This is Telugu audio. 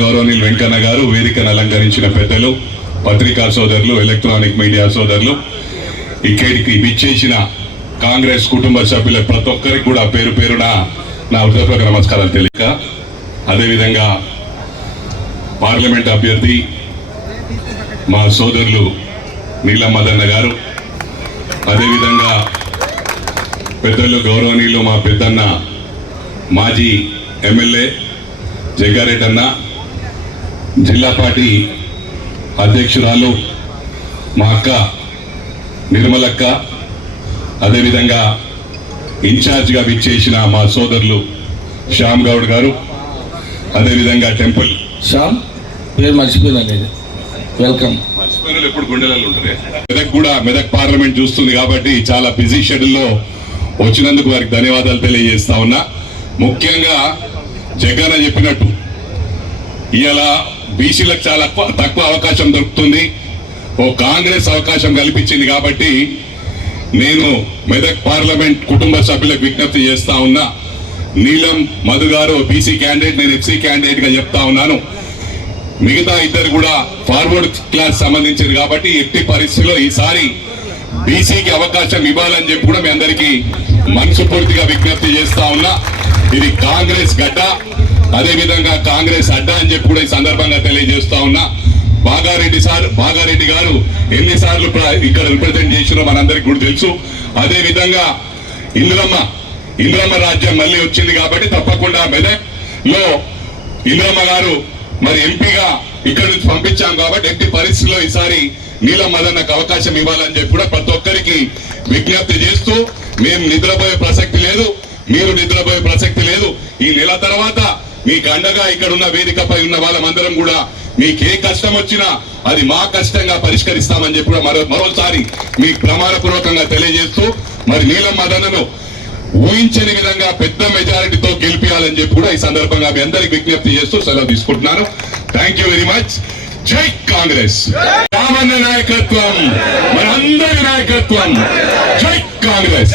గౌరవనీయులు వెంకన్న గారు, వేదికను అలంకరించిన పెద్దలు, పత్రికా సోదరులు, ఎలక్ట్రానిక్ మీడియా సోదరులు, ఇక్కడికి విచ్చేసిన కాంగ్రెస్ కుటుంబ సభ్యుల ప్రతి ఒక్కరికి కూడా పేరు పేరున నా హృదయపూర్వక నమస్కారాలు తెలియక, అదేవిధంగా పార్లమెంట్ అభ్యర్థి మా సోదరులు నీలం మదన్న గారు, అదేవిధంగా పెద్దలు గౌరవనీయులు మా పెద్దన్న మాజీ ఎమ్మెల్యే జగ్గారెడ్డి అన్న, జిల్లా పార్టీ అధ్యక్షురాలు మా అక్క నిర్మలక్క, అదేవిధంగా ఇన్ఛార్జ్గా విచ్చేసిన మా సోదరులు శ్యామ్ గౌడ్ గారు, అదేవిధంగా టెంపుల్ శ్యామ్ పేరు మర్చిపోయినా, వెల్కమ్. మర్చిపోయిన ఎప్పుడు గుండెలలో ఉంటుంది. మెదక్ పార్లమెంట్ చూస్తుంది కాబట్టి చాలా బిజీ షెడ్యూల్లో వచ్చినందుకు వారికి ధన్యవాదాలు తెలియజేస్తా ఉన్నా. ముఖ్యంగా జగన్ చెప్పినట్టు ఇలా బీసీలకు చాలా తక్కువ అవకాశం దొరుకుతుంది, ఓ కాంగ్రెస్ అవకాశం కల్పించింది కాబట్టి నేను మెదక్ పార్లమెంట్ కుటుంబ సభ్యులకు విజ్ఞప్తి చేస్తా ఉన్నా. నీలం మధు గారు బీసీ క్యాండిడేట్, నేను ఎఫ్సీ క్యాండిడేట్ గా చెప్తా ఉన్నాను. మిగతా ఇద్దరు కూడా ఫార్వర్డ్ క్లాస్ సంబంధించింది కాబట్టి ఎట్టి పరిస్థితుల్లో ఈసారి బీసీకి అవకాశం ఇవ్వాలని చెప్పి కూడా మీ అందరికీ మనస్ఫూర్తిగా విజ్ఞప్తి చేస్తా ఉన్నా. ఇది కాంగ్రెస్ గడ్డ, అదేవిధంగా కాంగ్రెస్ అడ్డా అని చెప్పి కూడా ఈ సందర్భంగా తెలియజేస్తా ఉన్నా. బాగారెడ్డి గారు ఎన్నిసార్లు ఇక్కడ రిప్రజెంట్ చేసినో మనందరికీ కూడా తెలుసు. అదే విధంగా ఇంద్రమ్మ రాజ్యం మళ్ళీ వచ్చింది కాబట్టి తప్పకుండా మెదక్ లో ఇంద్రమ్మ గారు మరి ఎంపీగా ఇక్కడ నుంచి పంపించాం కాబట్టి ఎట్టి పరిస్థితుల్లో ఈసారి నీలం మదన్నకు అవకాశం ఇవ్వాలని చెప్పి కూడా ప్రతి ఒక్కరికి విజ్ఞప్తి చేస్తూ, మేము నిద్రపోయే ప్రసక్తి లేదు, మీరు నిద్రపోయే ప్రసక్తి లేదు. ఈ నెల తర్వాత మీకు అండగా ఇక్కడ ఉన్న వేదికపై ఉన్న వాళ్ళమందరం కూడా మీకు ఏ కష్టం వచ్చినా అది మా కష్టంగా పరిష్కరిస్తామని చెప్పి మరోసారి మీకు ప్రమాణపూర్వకంగా తెలియజేస్తూ, మరి నీలం మదన్నను ఊహించని విధంగా పెద్ద మెజారిటీతో గెలిపించాలని చెప్పి కూడా ఈ సందర్భంగా మీ అందరికి విజ్ఞప్తి చేస్తూ సెలవు తీసుకుంటున్నాను. Thank you very much. జై కాంగ్రెస్. సామాన్య నాయకత్వం, మనందరి నాయకత్వం. జై కాంగ్రెస్.